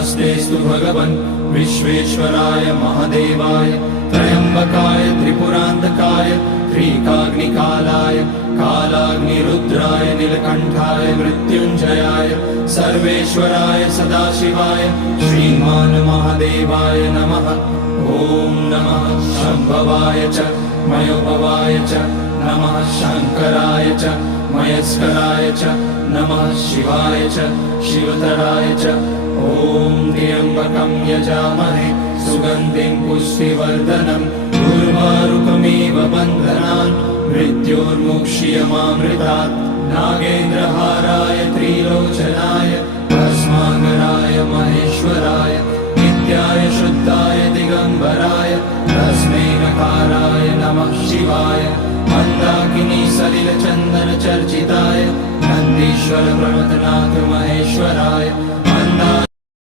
नमस्तेस्तु भगवन् विश्वेश्वराय महादेवाय त्र्यम्बकाय त्रिपुरान्तकाय त्रिकाग्निकालाय कालाग्निरुद्राय नीलकण्ठाय मृत्युञ्जयाय सर्वेश्वराय सदाशिवाय श्रीमान् महादेवाय नमः। ॐ नमः शम्भवाय च मयोभवाय च नमः शङ्कराय च मयस्कराय च नमः शिवाय च शिवतराय च। ॐ त्र्यम्बकं यजामहे सुगन्धिं पुष्टिवर्धनम् उर्वारुकमिव बन्धनान् मृत्योर्मुक्ष्यमामृतात्। नागेन्द्रहाराय त्रिलोचनाय भस्माकराय महेश्वराय नित्याय शुद्धाय दिगम्बराय तस्मै नकाराय नमः शिवाय। मन्दाकिनी सलिलचन्दन चर्चिताय नन्दीश्वर प्रमथनाथ महेश्वराय